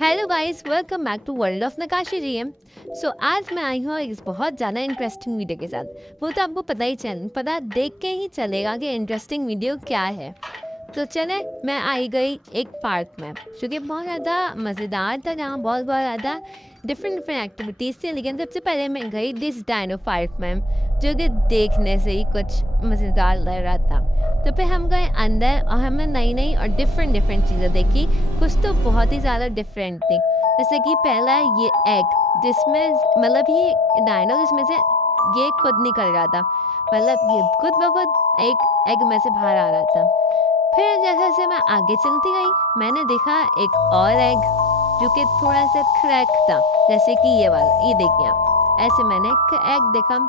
Hello guys, welcome back to world of Nakashi GM. आज मैं आई हूँ एक बहुत ज़्यादा इंटरेस्टिंग वीडियो के साथ। वो तो आपको पता देख के ही चलेगा कि इंटरेस्टिंग वीडियो क्या है। तो चले, मैं आई गई एक पार्क में जो कि बहुत ज़्यादा मज़ेदार था, जहाँ बहुत ज़्यादा डिफरेंट एक्टिविटीज़ थी। लेकिन सबसे पहले मैं गई दिस डायनो पार्क में, जो कि देखने से ही कुछ मज़ेदार लग रहा था। तो फिर हम गए अंदर और हमने नई और डिफरेंट चीज़ें देखी। कुछ तो बहुत ही ज़्यादा डिफरेंट थी, जैसे कि पहला ये एग, जिसमें मतलब ये डायनो जिसमें से ये खुद निकल रहा था, मतलब ये खुद ब खुद एक एग में से बाहर आ रहा था। फिर जैसे जैसे मैं आगे चलती गई, मैंने देखा एक और एग जो कि थोड़ा सा क्रैक था, जैसे कि ये वाला, ये देखिए आप। ऐसे मैंने एक एग देखा,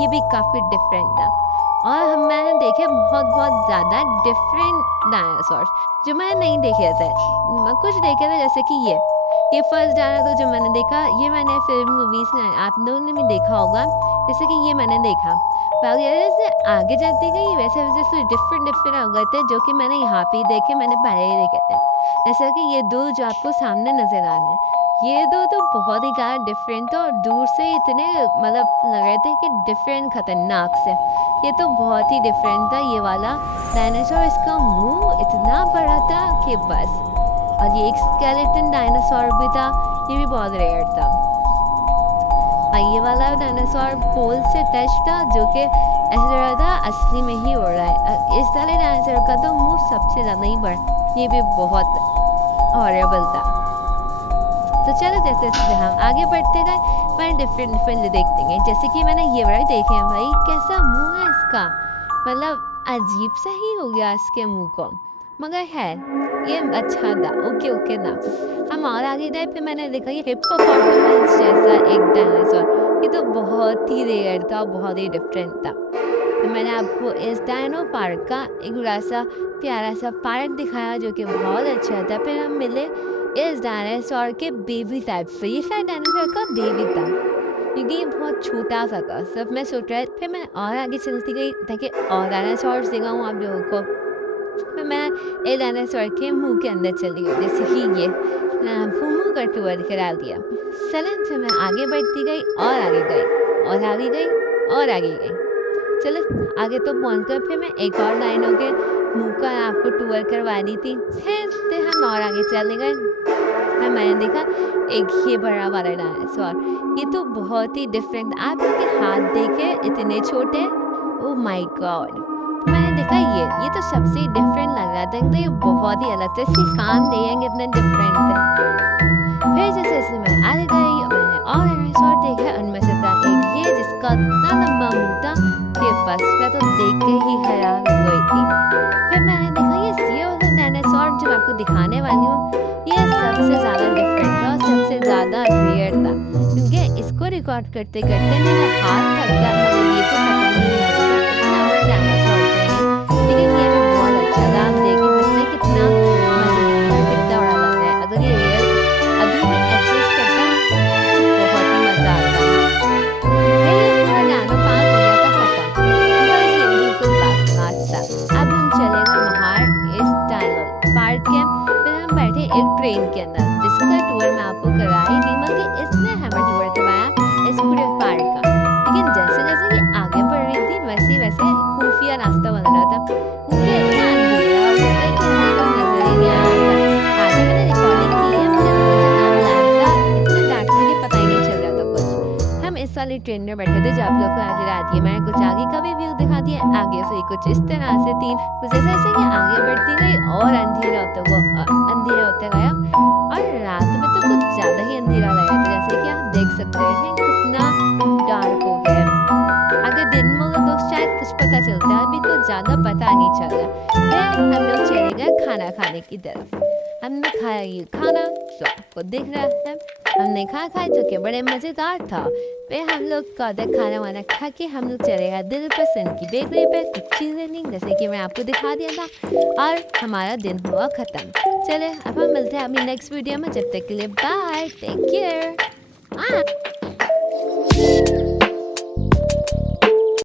ये भी काफ़ी डिफरेंट था। और हम मैंने देखे बहुत ज़्यादा डिफरेंट डायनासोर जो मैंने नहीं देखे थे। कुछ देखे थे, जैसे कि ये फर्स्ट डायनासोर जो मैंने देखा, ये मैंने फिल्म मूवीज़ में आप लोगों ने भी देखा होगा, जैसे कि ये मैंने देखा। बाकी जैसे आगे जाती गई वैसे वैसे फिर डिफरेंट हो गए थे, जो कि मैंने यहाँ पे ही देखे, मैंने पहले ही देखे थे। जैसे कि ये दो जो आपको सामने नज़र आ रहे हैं, ये दो तो बहुत ही ज़्यादा डिफरेंट थे और दूर से इतने मतलब लग रहे थे कि डिफरेंट खतरनाक से। ये तो बहुत ही डिफरेंट था ये वाला डायनासोर। इसका मुंह इतना बड़ा था कि बस। और ये एक स्केलेटन डायनासोर भी था, ये भी बहुत रेयर था। और ये वाला डायनासोर पोल से टच था, जो कि ऐसा लग रहा था असली में ही उड़ रहा है। इस वाले डायनासोर का तो मुंह सबसे ज़्यादा ही बड़ा, ये भी बहुत हॉरेबल था। तो चलो, जैसे जैसे हम आगे बढ़ते गए, पर डिफरेंट देखते गए। जैसे कि मैंने ये वाला देखे हैं, भाई कैसा मुंह है इसका, मतलब अजीब सा ही हो गया इसके मुंह को, मगर है ये अच्छा था। ओके था। हम और आगे गए, फिर मैंने देखा ये हिप्पोपोटामस जैसा एक डायनासोर। ये तो बहुत ही रेयर था, बहुत ही डिफरेंट था। तो मैंने आपको इस डायनो पार्क का एक बड़ा सा प्यारा सा पार्क दिखाया, जो कि बहुत अच्छा था। फिर हम मिले इस डायनासोर के बेबी टाइप से। ये शायद डायनासोर का बेबी था, क्योंकि ये बहुत छोटा सा था। सब मैं सोच रहा, फिर मैं और आगे चलती गई ताकि और डायनासोर दिखाऊँ आप लोगों को। फिर मैं एक डायनासोर के मुंह के अंदर चली गई, जैसे कि ये मुंह का टूर करा दिया। चलन, फिर मैं आगे बढ़ती गई और आगे गई और आगे गई और आगे गई। चलो, आगे तो पहुँचकर फिर मैं एक और डायनो के मुंह का आपको टूर करवा दी थी। फिर हम और आगे चले गए। फिर मैंने देखा एक ये बड़ा वाला डायनासोर। ये तो बहुत ही डिफरेंट। आप इसके हाथ देखे, इतने छोटे, ओ माय गॉड। मैंने देखा ये तो सबसे डिफरेंट लग रहा था, तो ये बहुत ही अलग था। इसकी काम देंगे इतने डिफरेंट थे। फिर जैसे जैसे मैं आगे गई, मैंने और डायनासोर देखे। उनमें से था एक ये, जिसका इतना लंबा मुंह था कि बस मैं तो देख के ही हैरान हो गई थी। फिर मैंने देखा ये वाला डायनासोर जो मैं आपको दिखाने वाली हूँ, ये सबसे ज़्यादा डिफरेंट था और सबसे ज़्यादा रेयर था, क्योंकि इसको रिकॉर्ड करते करते मेरा हाथ थक गया। मतलब ये तो खत्म ही नहीं होता, इतना बड़ा डायनासोर था ये। लेकिन ये भी बहुत अच्छा था। आप देख ही सकते हैं कितना मज़ेदार, कितना बड़ा लग रहा है। अगर ये रियल अभी भी एग्जिस्ट करता तो बहुत ही मज़ा आता। फिर ये पूरा डायनो पार्क हो गया था खत्म, बस ये बिल्कुल लास्ट था। अब हम चले गए बाहर इस डायनो पार्क के। फिर हम बैठे एक ट्रेन के अंदर, जिसका टूर मैं आपको कराई थी, बल्कि इसने हमें टूर करवाया इस पूरे पार्क का। लेकिन जैसे जैसे ये आगे बढ़ रही थी, वैसे वैसे खुफिया रास्ता बन रहा था। मुझे इतना अंधेरा हो गया कि हमें तो नजर ही नहीं आ रहा था। आगे मैंने रिकॉर्डिंग की है, मुझे इतना ब्लैक था, इतना डार्क था कि पता ही नहीं चल रहा था कुछ। हम इस वाली ट्रेन में बैठे थे जो आप लोग को आगे रात, मैंने कुछ आगे का भी व्यू दिखा दिया। आगे से कुछ इस तरह से थी। जैसे जैसे ये आगे बढ़ती गई और अंधेरा होते गया, और रात में तो कुछ ज़्यादा ही अंधेरा लगा था। जैसे कि आप देख सकते हैं कितना डार्क हो गया है। अगर दिन में होगा तो शायद कुछ पता चलता है, अभी कुछ ज़्यादा पता नहीं चल रहा। फिर हम लोग चले गए खाना खाने की तरफ। हमने खाया ये खाना जो आपको दिख रहा है, हमने खाया जो कि बड़े मज़ेदार था। फिर हम लोग का खाना वाना खा के हम लोग चले गए दिल पसंद की बेकरी पे कुछ चीज़ें ली, जैसे कि मैं आपको दिखा दिया था, और हमारा दिन हुआ ख़त्म। चले, अब हम मिलते हैं अभी नेक्स्ट वीडियो में। जब तक के लिए बाय, टेक केयर।